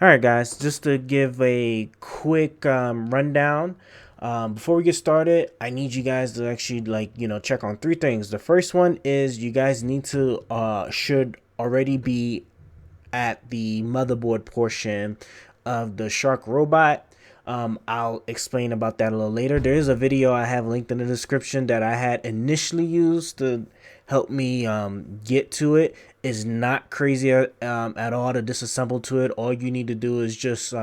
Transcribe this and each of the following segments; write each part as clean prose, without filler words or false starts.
All right, guys, just to give a quick rundown. Before we get started, I need you guys to actually check on three things. The first one is you guys need to should already be at the motherboard portion of the shark robot. I'll explain about that a little later. There is a video I have linked in the description that I had initially used to help me get to it. Is not crazy at all to disassemble to it. All you need to do is just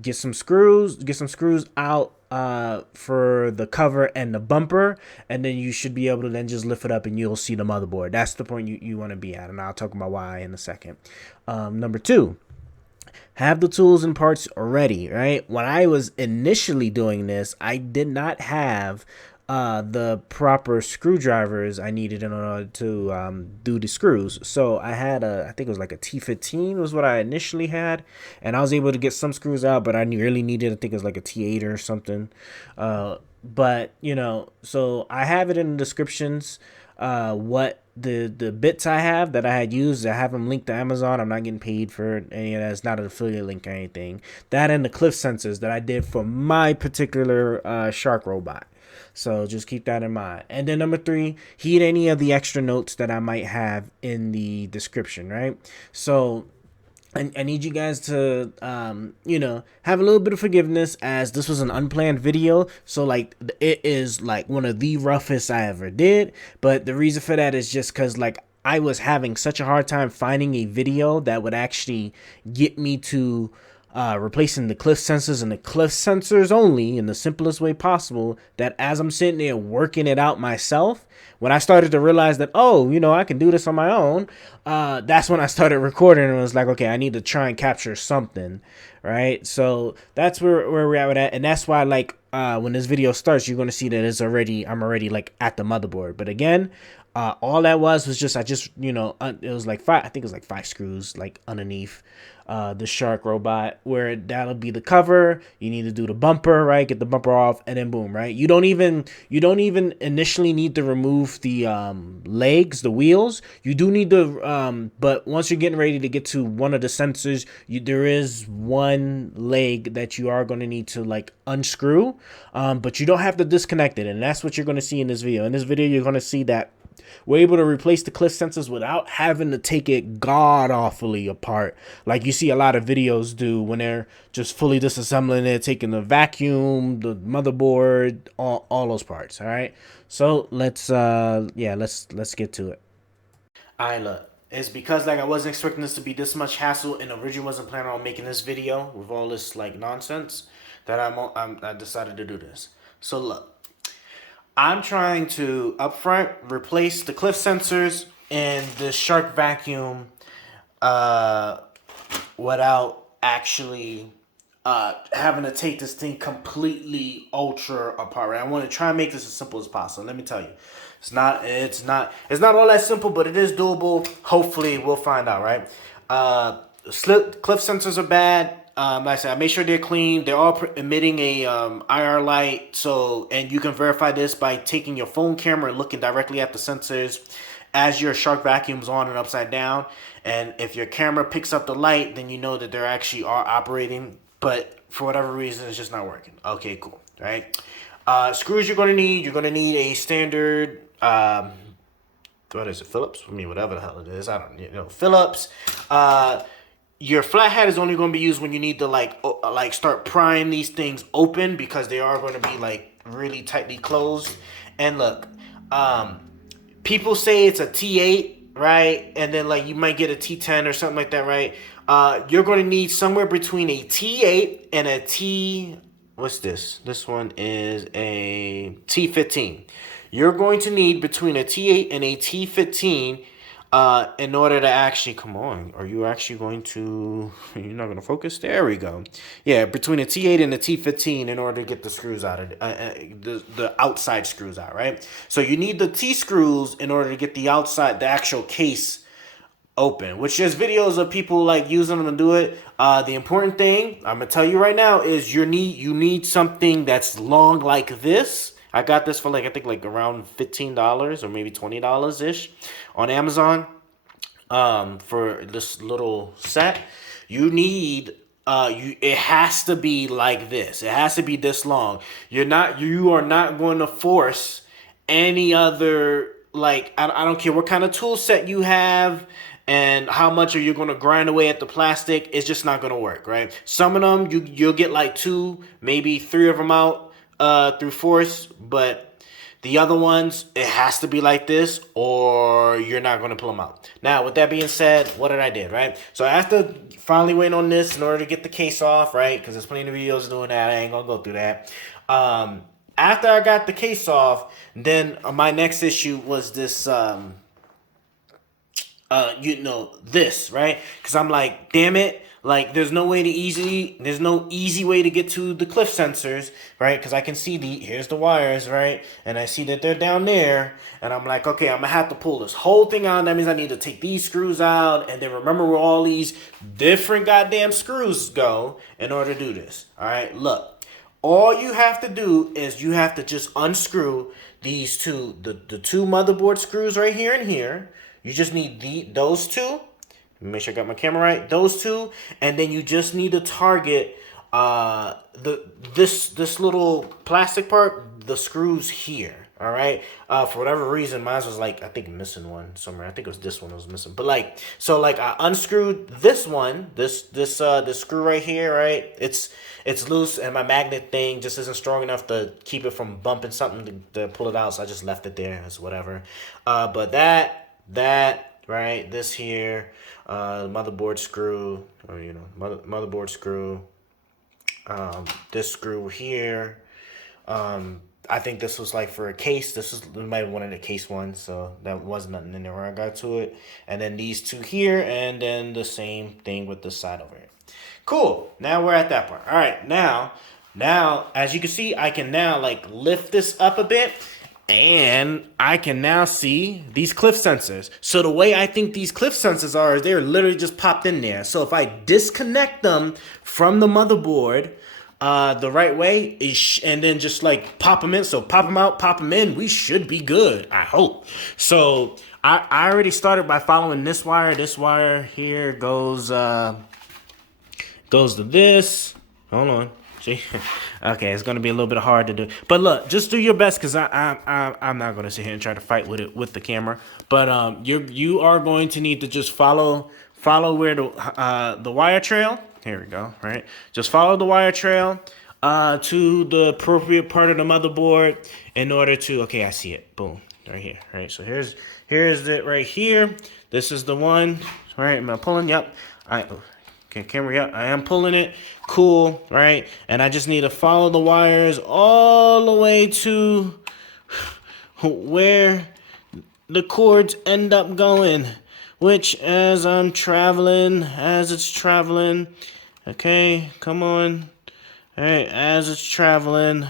get some screws out for the cover and the bumper, and then you should be able to then just lift it up and you'll see the motherboard. That's the point you want to be at, and I'll talk about why in a second. Number two, have the tools and parts ready, right? When I was initially doing this, I did not have the proper screwdrivers I needed in order to do the screws. So I had I think it was like a T15 was what I initially had, and I was able to get some screws out, but I really needed, I think it was like a T8 or something. But so I have it in the descriptions. What the bits I have that I had used, I have them linked to Amazon. I'm not getting paid for any of that. It's not an affiliate link or anything. That and the cliff sensors that I did for my particular shark robot. So just keep that in mind. And then number three, heed any of the extra notes that I might have in the description, right? So I need you guys to, have a little bit of forgiveness as this was an unplanned video. So, like, it is, like, one of the roughest I ever did. But the reason for that is just because, like, I was having such a hard time finding a video that would actually get me to replacing the cliff sensors and the cliff sensors only in the simplest way possible, that as I'm sitting there working it out myself, when I started to realize that, oh, I can do this on my own, that's when I started recording and was like, okay, I need to try and capture something, right? So that's where we're at with that. And that's why, like, when this video starts, you're going to see that I'm already like at the motherboard. But again, all that was just, it was like five, I think it was like five screws like underneath the shark robot, where that'll be the cover. You need to do the bumper, right? Get the bumper off, and then boom, right? You don't even initially need to remove the legs, the wheels. You do need to, but once you're getting ready to get to one of the sensors, there is one leg that you are going to need to like unscrew, but you don't have to disconnect it, and that's what you're going to see in this video. In this video, you're going to see that we're able to replace the cliff sensors without having to take it god awfully apart, like you see a lot of videos do when they're just fully disassembling it, taking the vacuum, the motherboard, all those parts. All right, so let's get to it. All right, look, it's because like I wasn't expecting this to be this much hassle, and originally wasn't planning on making this video with all this like nonsense that I decided to do this. So look, I'm trying to upfront replace the cliff sensors and the shark vacuum uh, without actually having to take this thing completely ultra apart. Right? I want to try and make this as simple as possible. Let me tell you, it's not all that simple, but it is doable. Hopefully, we'll find out. Right? Cliff sensors are bad. Like I said, I made sure they're clean. They're all emitting a IR light. So, and you can verify this by taking your phone camera and looking directly at the sensors as your shark vacuum's on and upside down. And if your camera picks up the light, then you know that they actually are operating. But for whatever reason, it's just not working. Okay, cool. Right? Screws you're going to need a standard, what is it, Phillips? I mean, whatever the hell it is. I don't know. Phillips. Your flathead is only going to be used when you need to like start prying these things open, because they are going to be like really tightly closed. And look, people say it's a T8, right? And then like you might get a T10 or something like that, right? You're going to need somewhere between a T8 and a T. What's this? This one is a T15. You're going to need between a T8 and a T15 in order to actually, come on, are you actually going to, you're not going to focus? There we go. Yeah, between a T8 and a T15 in order to get the screws out of the outside screws out, right? So you need the T screws in order to get the outside, the actual case open, which there's videos of people like using them to do it. The important thing I'm gonna tell you right now is you need something that's long like this. I got this for like, I think like around $15 or maybe $20 ish on Amazon for this little set. You need it has to be like this. It has to be this long. You are not going to force any other, like, I don't care what kind of tool set you have and how much are you going to grind away at the plastic. It's just not going to work, right? Some of them you'll get like 2, maybe 3 of them out through force, but the other ones, it has to be like this or you're not going to pull them out. Now, with that being said, what did I did, right? So after finally waiting on this in order to get the case off, right? Because there's plenty of videos doing that. I ain't going to go through that. After I got the case off, then my next issue was this, this, right? Because I'm like, damn it. Like, there's no easy way to get to the cliff sensors, right? Because I can see here's the wires, right? And I see that they're down there. And I'm like, okay, I'm going to have to pull this whole thing out. That means I need to take these screws out. And then remember where all these different goddamn screws go in order to do this. All right, look. All you have to do is you have to just unscrew these two, the 2 motherboard screws right here and here. You just need those 2. Make sure I got my camera right. Those 2, and then you just need to target this little plastic part, the screws here. All right. For whatever reason, mine was like, I think missing one somewhere. I think it was this one that was missing. But like, so like I unscrewed this one, this screw right here, right? It's loose, and my magnet thing just isn't strong enough to keep it from bumping something to pull it out. So I just left it there as whatever. But that right, this here, motherboard screw, or motherboard screw, this screw here, I think this was like for a case. We might have wanted a case one, so that was nothing in there when I got to it. And then these 2 here, and then the same thing with the side over here. Cool. Now we're at that part. All right. Now, as you can see, I can now like lift this up a bit, and I can now see these cliff sensors. So the way I think these cliff sensors are is they're literally just popped in there. So if I disconnect them from the motherboard the right way, and then just like pop them in. So pop them out, pop them in. We should be good, I hope. So I already started by following this wire. This wire here goes to this. Hold on. See? Okay, it's going to be a little bit hard to do. But look, just do your best, because I'm not going to sit here and try to fight with it with the camera. But you are going to need to just follow where the wire trail. Here we go, right? Just follow the wire trail to the appropriate part of the motherboard in order to, okay, I see it. Boom, right here, right? So here's it right here. This is the one, right? Am I pulling? Yep. Okay, camera, yep, I am pulling it. Cool, right? And I just need to follow the wires all the way to where the cords end up going, which as it's traveling, okay, come on. All right, as it's traveling,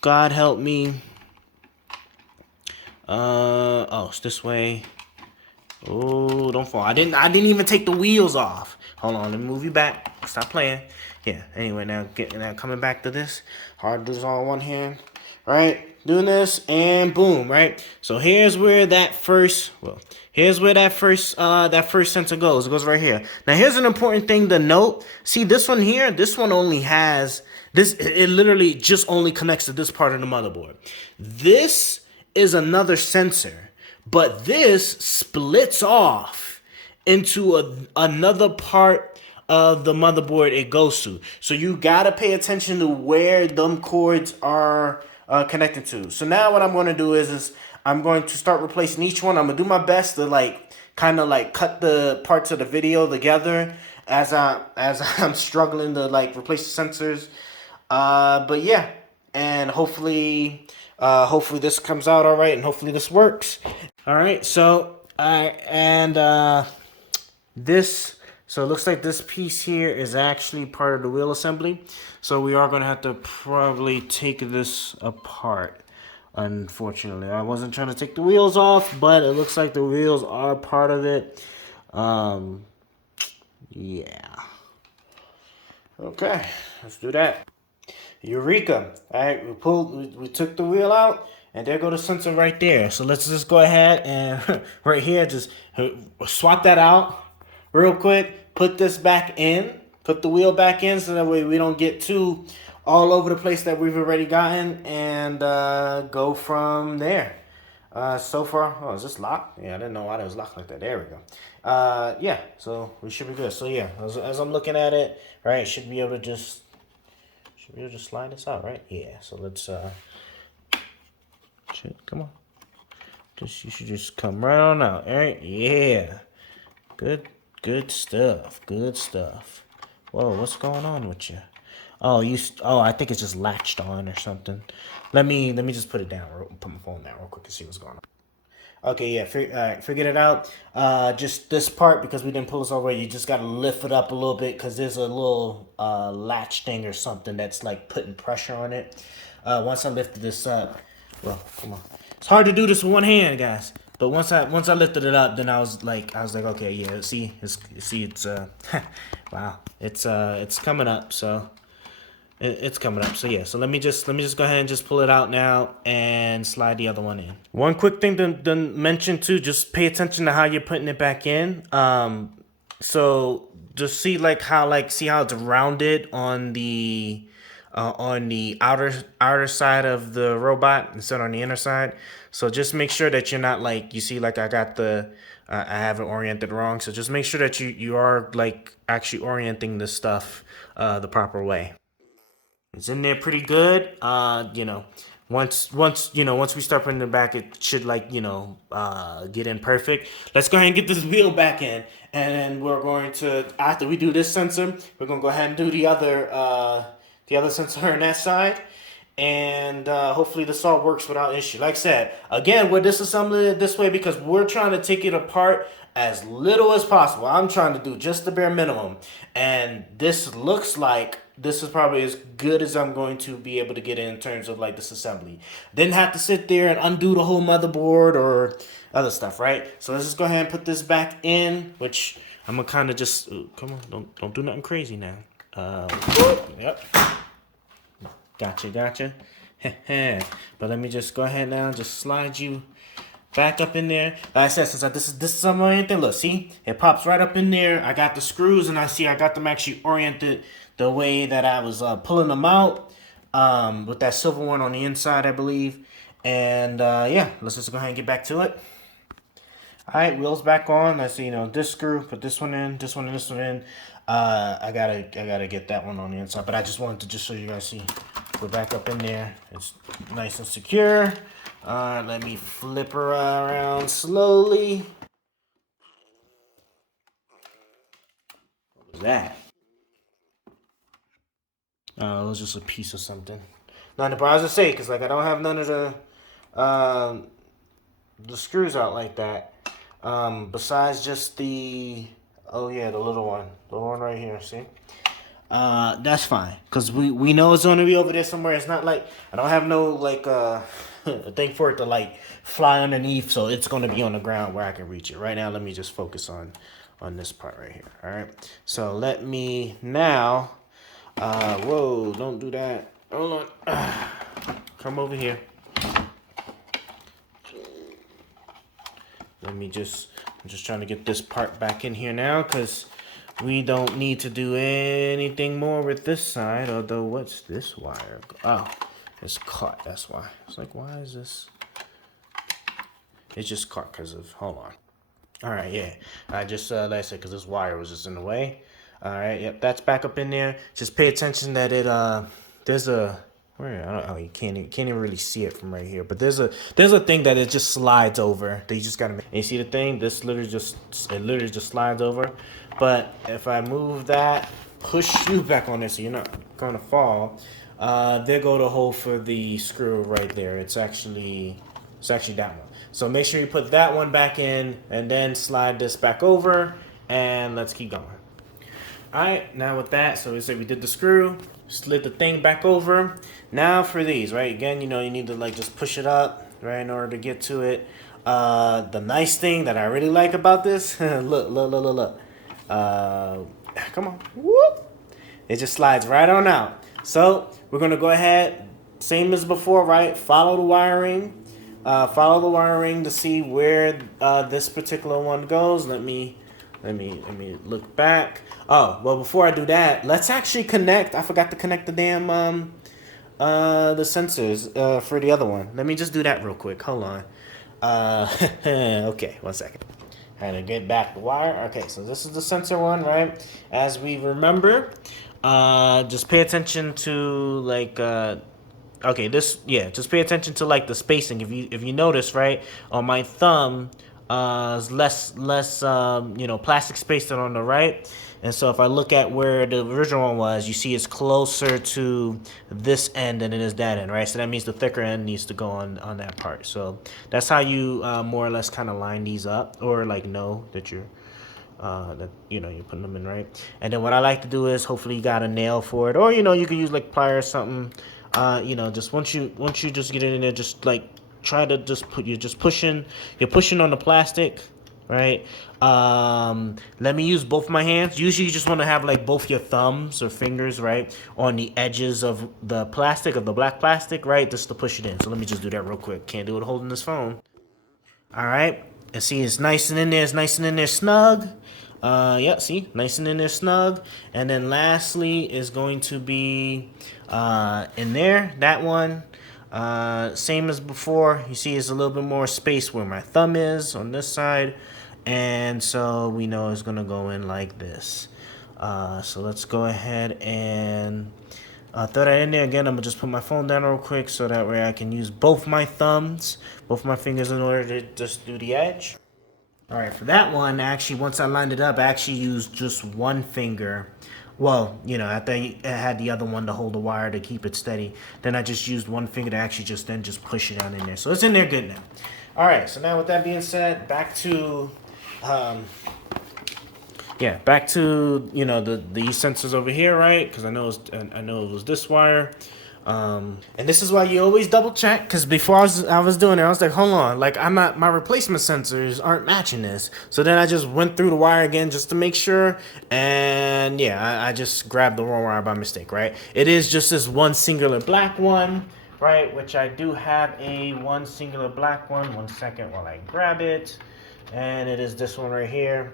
God help me. It's this way. Oh, don't fall. I didn't even take the wheels off. Hold on, let me move you back. Stop playing. Yeah, anyway, now coming back to this. Hard to do this all in one hand. Right? Doing this, and boom, right? So here's where that first sensor goes. It goes right here. Now here's an important thing to note. See this one here? This one only has this, it literally just only connects to this part of the motherboard. This is another sensor, but this splits off into another part of the motherboard it goes to. So you gotta pay attention to where them cords are connected to. So now what I'm going to do is I'm going to start replacing each one. I'm going to do my best to kind of cut the parts of the video together as I'm struggling to replace the sensors. But yeah, and hopefully this comes out all right, and hopefully this works. All right, so this. So it looks like this piece here is actually part of the wheel assembly. So we are going to have to probably take this apart, unfortunately. I wasn't trying to take the wheels off, but it looks like the wheels are part of it. Yeah. Okay, let's do that. Eureka. All right, we took the wheel out, and there go the sensor right there. So let's just go ahead and right here, just swap that out real quick. Put this back in. put the wheel back in so that way we don't get too all over the place that we've already gotten, and go from there. So far, oh, is this locked? Yeah, I didn't know why it was locked like that. There we go. Yeah, so we should be good. So yeah, as I'm looking at it, right, should be able to just slide this out, right? Yeah. So let's shit, come on. You should just come right on out, all right? Yeah. Good stuff. Good stuff. Whoa, what's going on with you? Oh, I think it's just latched on or something. Let me just put it down. Put my phone down real quick and see what's going on. Okay, yeah, all right, figured it out. Just this part, because we didn't pull this over, you just gotta lift it up a little bit because there's a little latch thing or something that's like putting pressure on it. Once I lifted this up, well, come on. It's hard to do this with one hand, guys. But once I lifted it up, then I was like, okay, yeah, it's wow, it's coming up, so. It's coming up. So yeah, so let me just go ahead and just pull it out now and slide the other one in. One quick thing to mention too, just pay attention to how you're putting it back in. So just see how it's rounded on the outer side of the robot instead on the inner side. So just make sure that you're not you see I got the I have it oriented wrong. So just make sure that you are actually orienting this stuff the proper way. It's in there pretty good. Once we start putting it back, it should get in perfect. Let's go ahead and get this wheel back in, and then we're going to, after we do this sensor, we're gonna go ahead and do the other sensor on that side, and hopefully this all works without issue. Like I said, again, we're disassembling it this way because we're trying to take it apart as little as possible. I'm trying to do just the bare minimum, and this looks like this is probably as good as I'm going to be able to get in terms of disassembly. Didn't have to sit there and undo the whole motherboard or other stuff, right? So let's just go ahead and put this back in, which I'm gonna kind of just come on, don't do nothing crazy now. Yep, gotcha. But let me just go ahead now, just slide you back up in there. Like I said, since this is some oriented, look, see, it pops right up in there. I got the screws, and I got them actually oriented the way that I was pulling them out, with that silver one on the inside, I believe. And yeah, let's just go ahead and get back to it. All right, wheels back on. Let's see, this screw, put this one in, this one and this one in. I gotta get that one on the inside, but I just wanted to just show you guys. See, we're back up in there. It's nice and secure. Let me flip her around slowly. What was that? It was just a piece of something. Not the bars to say, because I don't have none of the screws out like that. Besides just the little one right here. See, that's fine, because we know it's gonna be over there somewhere. It's not like I don't have no a thing for it to fly underneath, so it's gonna be on the ground where I can reach it. Right now, let me just focus on this part right here. All right, so let me now. Whoa, don't do that. Hold on. Come over here. I'm just trying to get this part back in here now, because we don't need to do anything more with this side. Although, what's this wire? Oh, it's caught. That's why. It's why is this? It's just caught because of, hold on. All right, yeah. I just, like I said, because this wire was just in the way. All right, yep, that's back up in there. Just pay attention that there's a, where, I don't know, you can't even really see it from right here, but there's a thing that it just slides over. That you just gotta make. And you see the thing? This literally just slides over. But if I move that, push you back on this, so you're not gonna fall. There go the hole for the screw right there. It's actually that one. So make sure you put that one back in, and then slide this back over, and let's keep going. Alright, now with that, so we say we did the screw, slid the thing back over. Now for these, right? Again, you need to just push it up, right, in order to get to it. The nice thing that I really like about this, look. Come on. Whoop. It just slides right on out. So we're gonna go ahead, same as before, right? Follow the wiring to see where this particular one goes. Let me Let me look back. Oh, well, before I do that, let's actually connect. I forgot to connect the damn the sensors for the other one. Let me just do that real quick. Hold on. Okay, 1 second. Had to get back the wire. Okay, so this is the sensor one, right? As we remember, just pay attention to like okay, this, yeah, just pay attention to like the spacing. If you notice, right, on my thumb, is less plastic space than on the right. And so if I look at where the original one was, you see it's closer to this end than it is that end, right? So that means the thicker end needs to go on that part. So that's how you more or less kind of line these up, or like know that you're you're putting them in right. And then what I like to do is, hopefully you got a nail for it, or you can use like pliers or something. Just once you just get it in there, just like try to just you're pushing on the plastic, right? Let me use both my hands. Usually you just want to have like both your thumbs or fingers, right, on the edges of the plastic, of the black plastic, right, just to push it in. So let me just do that real quick. Can't do it holding this phone. All right, and see, it's nice and in there. It's nice and in there, snug. Yeah, see, nice and in there, snug. And then lastly is going to be in there. That one, same as before. You see, it's a little bit more space where my thumb is on this side, and so we know it's gonna go in like this. So let's go ahead and throw that in there again. I'm gonna just put my phone down real quick so that way I can use both my thumbs, both my fingers, in order to just do the edge. All right, for that one, actually, once I lined it up, I actually used just one finger. Well, after I had the other one to hold the wire to keep it steady, then I just used one finger to actually just push it down in there. So it's in there good now. All right, so now with that being said, back to back to these sensors over here, right? Because I know it was this wire. And this is why you always double check, because before I was doing it, I was like, hold on, like my replacement sensors aren't matching this. So then I just went through the wire again just to make sure, and yeah, I just grabbed the wrong wire by mistake, right? It is just this one singular black one, right? Which I do have a one singular black one. 1 second while I grab it, and it is this one right here.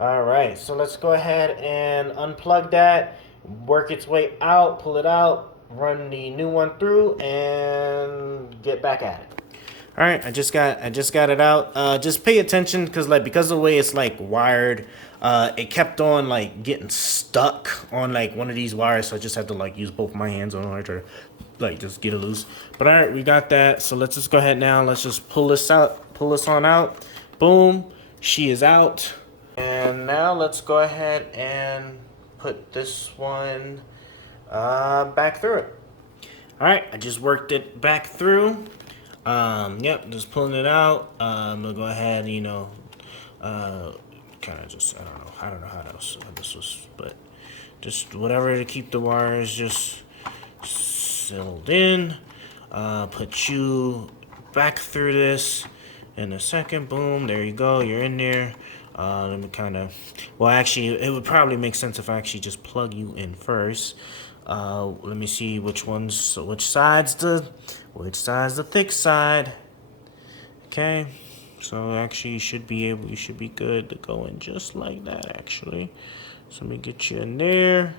All right, so let's go ahead and unplug that, work its way out, pull it out, run the new one through, and get back at it. All right, I just got it out. Just pay attention, because of the way it's like wired, it kept on like getting stuck on like one of these wires, so I just had to like use both my hands on order to like just get it loose. But all right, we got that. So let's just go ahead now. Let's just pull this on out. Boom, she is out. And now let's go ahead and put this one back through it. All right, I just worked it back through. Yep, just pulling it out. I'm gonna go ahead, kind of just, I don't know how this was, but just whatever to keep the wires just settled in. Put you back through this in a second. Boom, there you go, you're in there. Let me actually, it would probably make sense if I actually just plug you in first. Let me see which side's the thick side. Okay, so actually you should be good to go in just like that, actually. So let me get you in there.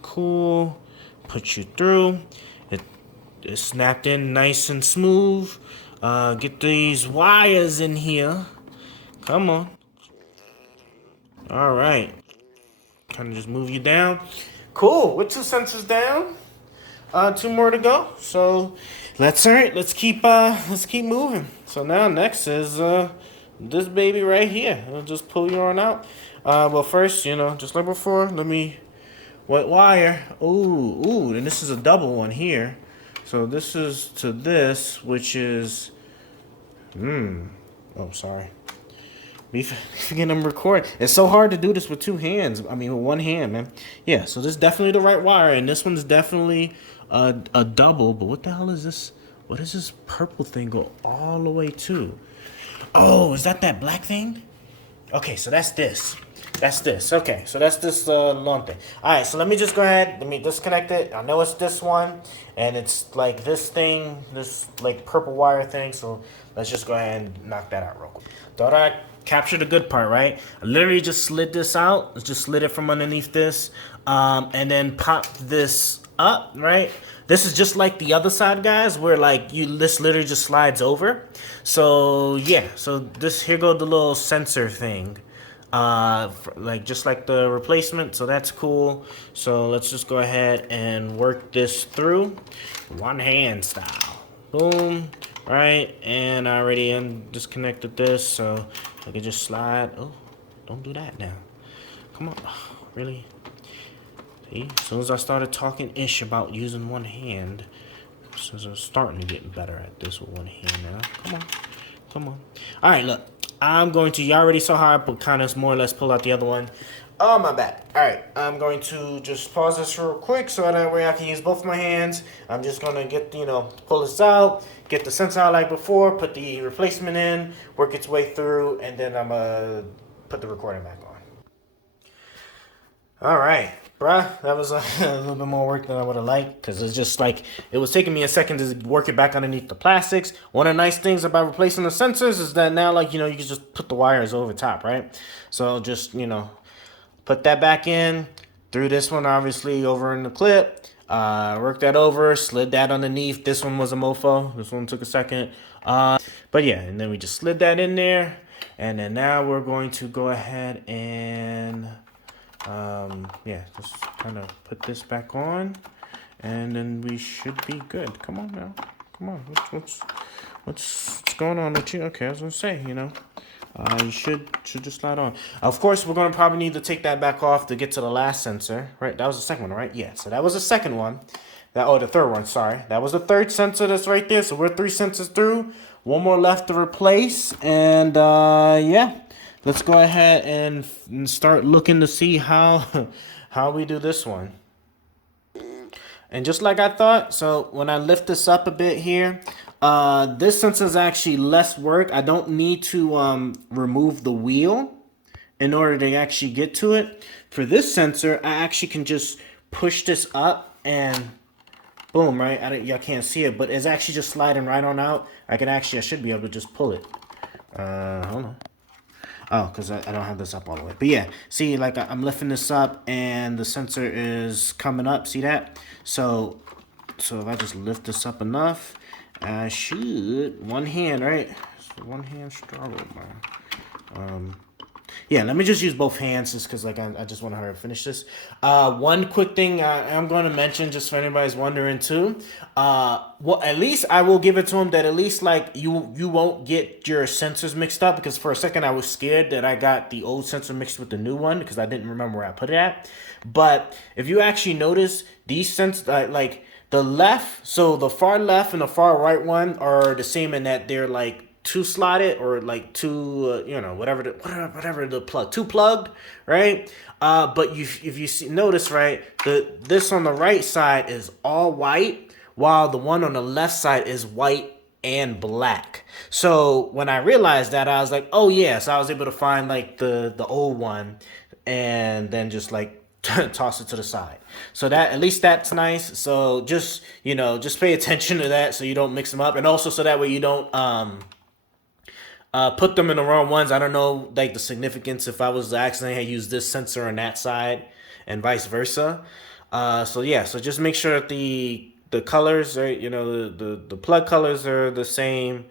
Cool. Put you through. It snapped in nice and smooth. Get these wires in here. Come on. All right. Kind of just move you down. Cool. With 2 sensors down, 2 more to go. So let's keep moving. So now next is this baby right here. I'll just pull you on out. Well, first, just like before, let me wet wire. Ooh, and this is a double one here. So this is to this, which is oh, sorry. Me forgetting I'm recording. It's so hard to do this with 2 hands. I mean, with 1 hand, man. Yeah, so this is definitely the right wire, and this one's definitely a double. But what the hell is this? What does this purple thing go all the way to? Oh, is that black thing? Okay, so that's this. That's this. Okay, so that's this long thing. All right, so let me just go ahead. Let me disconnect it. I know it's this one, and it's like this thing, this like purple wire thing. So let's just go ahead and knock that out real quick. Thought I'd capture the good part, right? I literally just slid this out, just slid it from underneath this, and then pop this up, right? This is just like the other side, guys, where like this literally just slides over. So yeah, so this here go the little sensor thing, like just like the replacement. So that's cool. So let's just go ahead and work this through, one hand style. Boom. Right, and I already disconnected this, so I can just slide. Oh, don't do that now. Come on, really? See, as soon as I started talking ish about using one hand, since I'm starting to get better at this with one hand now. Come on, come on. All right, look, I'm going to. You already saw how I kind of more or less pull out the other one. Oh, my bad. All right, I'm going to just pause this real quick so that way I can use both of my hands. I'm just going to get, pull this out, get the sensor out like before, put the replacement in, work its way through, and then I'm going to put the recording back on. All right, bruh, that was a little bit more work than I would have liked because it's just like, it was taking me a second to work it back underneath the plastics. One of the nice things about replacing the sensors is that now, like, you can just put the wires over top, right? So just, put that back in, threw this one obviously over in the clip, worked that over, slid that underneath. This one was a mofo. This one took a second. But yeah, and then we just slid that in there. And then now we're going to go ahead and, just kind of put this back on. And then we should be good. Come on now. Come on. What's going on with you? Okay, I was going to say, you should just slide on. Of course, we're going to probably need to take that back off to get to the last sensor, right? That was the second one, right? Yeah, so that was the second one. The third one, sorry. That was the third sensor that's right there. So we're 3 sensors through. One more left to replace. And, let's go ahead and start looking to see how we do this one. And just like I thought, so when I lift this up a bit here, this sensor is actually less work. I don't need to remove the wheel in order to actually get to it. For this sensor, I actually can just push this up and boom, right? Y'all can't see it, but it's actually just sliding right on out. I should be able to just pull it. Hold on. Oh, because I don't have this up all the way. But yeah, see, like I'm lifting this up and the sensor is coming up. See that? So if I just lift this up enough, I should, one hand, right? So one hand struggle, man. Yeah, let me just use both hands just because, like, I just want to hurry up finish this. One quick thing I'm going to mention, just for anybody's wondering, too. Well, at least I will give it to him that at least, like, you won't get your sensors mixed up, because for a second I was scared that I got the old sensor mixed with the new one because I didn't remember where I put it at. But if you actually notice, these sensors, like, the left, so the far left and the far right one are the same in that they're, like, two slotted or like two, whatever the plug, two plugged, right? But if you notice, right, this on the right side is all white, while the one on the left side is white and black. So when I realized that, I was like, oh yeah, so I was able to find like the old one and then just like toss it to the side. So that, at least that's nice. So just pay attention to that so you don't mix them up, and also so that way you don't put them in the wrong ones. I don't know, like, the significance if I was accidentally use this sensor on that side and vice versa. So yeah, so just make sure that the colors are, the plug colors are the same,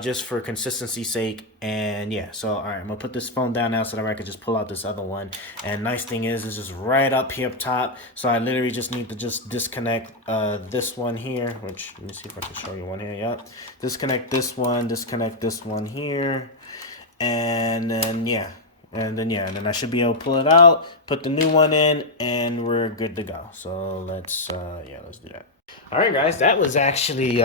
just for consistency's sake. And yeah, so all right, I'm gonna put this phone down now so that I can just pull out this other one. And nice thing is, it's just right up here up top. So I literally just need to just disconnect this one here, which, let me see if I can show you one here. Yep, disconnect this one here, and then and then I should be able to pull it out, put the new one in, and we're good to go. So let's do that. All right, guys, that was actually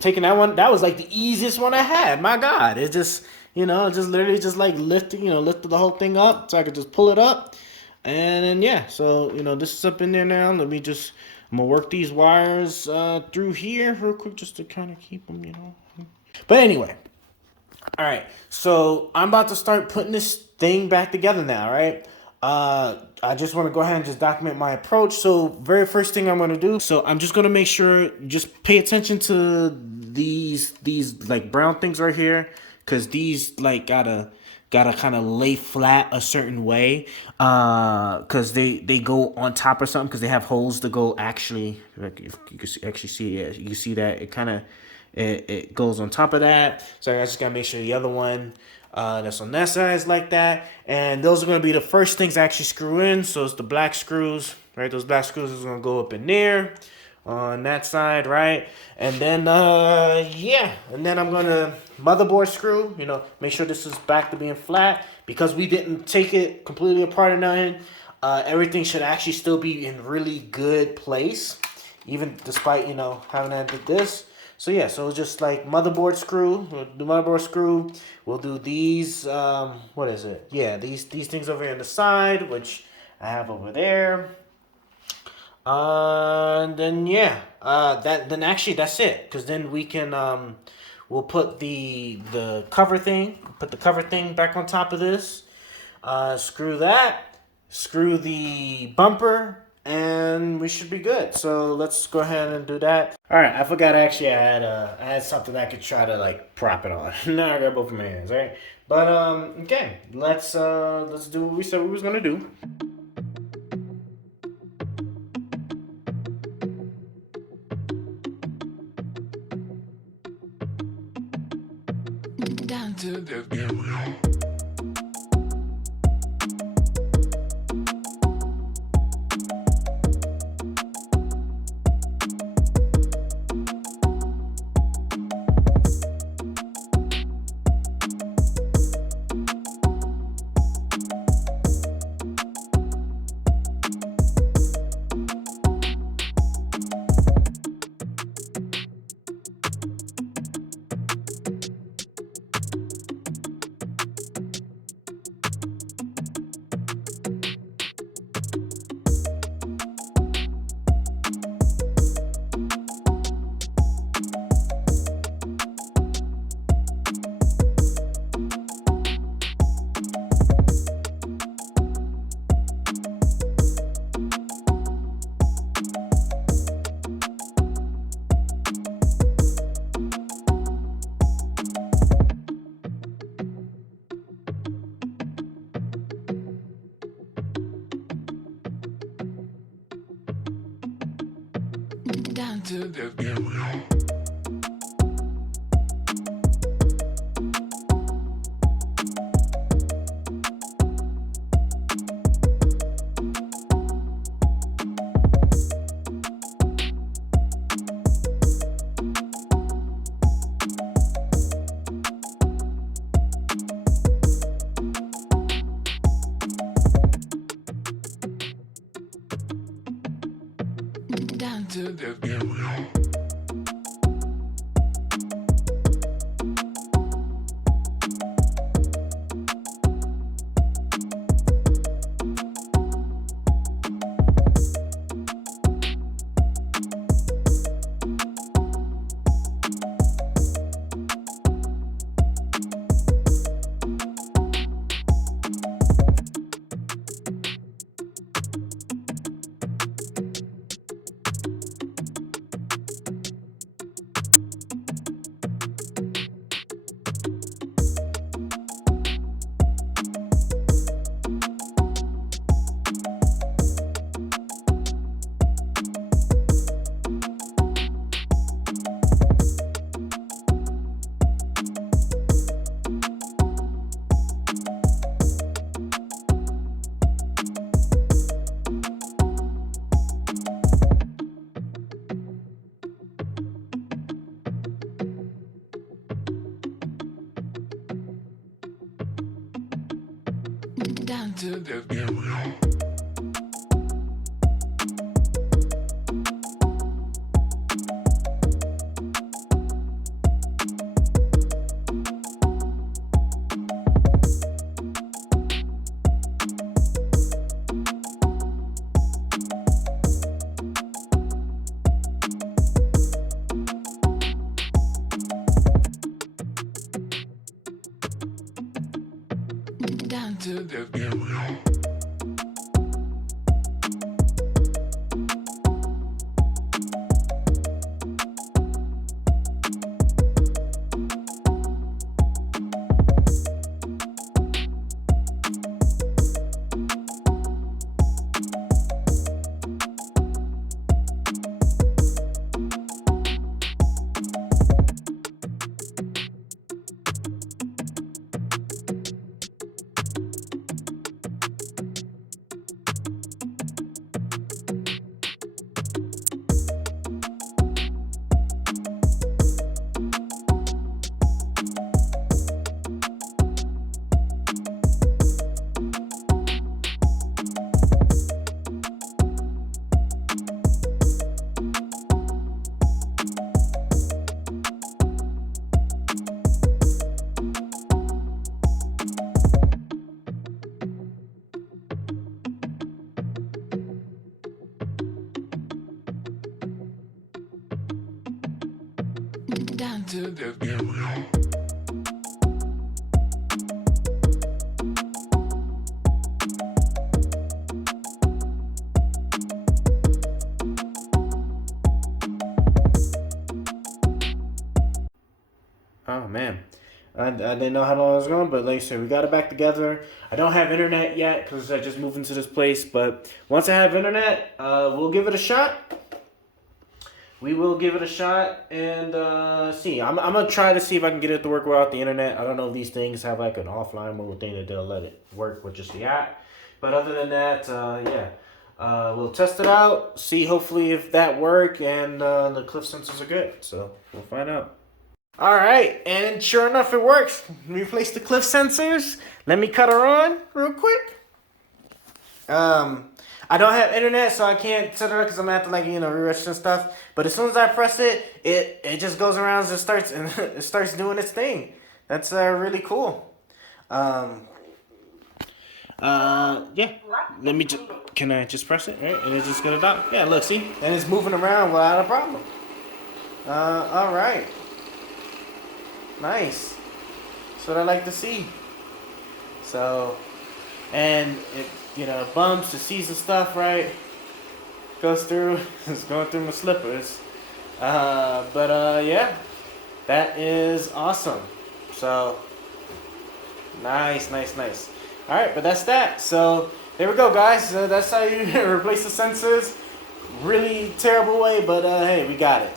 taking that one. That was like the easiest one I had. My God, it just literally just like lifted the whole thing up so I could just pull it up, and then so this is up in there now. I'm gonna work these wires through here real quick just to kind of keep them, But anyway. All right, so I'm about to start putting this thing back together now, right? I just want to go ahead and just document my approach. So very first thing I'm going to do, so I'm just going to make sure, just pay attention to these like brown things right here, because these like gotta kind of lay flat a certain way, because they go on top or something, because they have holes to go, actually, like if you can actually see it, you can see that it kind of it goes on top of that. So I just gotta make sure the other one that's on that side is like that, and those are gonna be the first things I actually screw in. So it's the black screws, right? Those black screws is gonna go up in there on that side, right? And then yeah, and then I'm gonna motherboard screw, make sure this is back to being flat, because we didn't take it completely apart or nothing. Everything should actually still be in really good place, even despite having added this. So yeah, so just like motherboard screw, we'll do motherboard screw. We'll do these. What is it? Yeah, these things over here on the side, which I have over there. And then yeah, then actually that's it. Cause then we can we'll put the cover thing, back on top of this. Screw that, screw the bumper, and we should be good. So let's go ahead and do that. All right, I forgot actually I had something I could try to like prop it on. Now I got both of my hands, right? But okay, let's do what we said we was gonna do. Down to the area. Down to the area. Down to the area. Down to the area. Down to the area. down to the area. Oh man, I didn't know how long it was going, but like I said, we got it back together. I don't have internet yet because I just moved into this place, but once I have internet, we'll give it a shot. We will give it a shot and see. I'm gonna try to see if I can get it to work without the internet. I don't know if these things have like an offline mode thing that they'll let it work with just the app. But other than that, yeah. We'll test it out, see hopefully if that work, and the cliff sensors are good. So we'll find out. All right, and sure enough, it works. Replace the cliff sensors. Let me cut her on real quick. I don't have internet, so I can't set it up because I'm gonna have to re-register and stuff. But as soon as I press it, it just goes around and it starts doing its thing. That's really cool. Yeah. Let me just. Can I just press it, right? And it's just gonna dock. Yeah, look, see, and it's moving around without a problem. All right. Nice. That's what I like to see. So, and it, bumps, the seas and stuff, right? Goes through, it's going through my slippers. Yeah, that is awesome. So, nice. All right, but that's that. So, there we go, guys. That's how you replace the sensors. Really terrible way, but hey, we got it.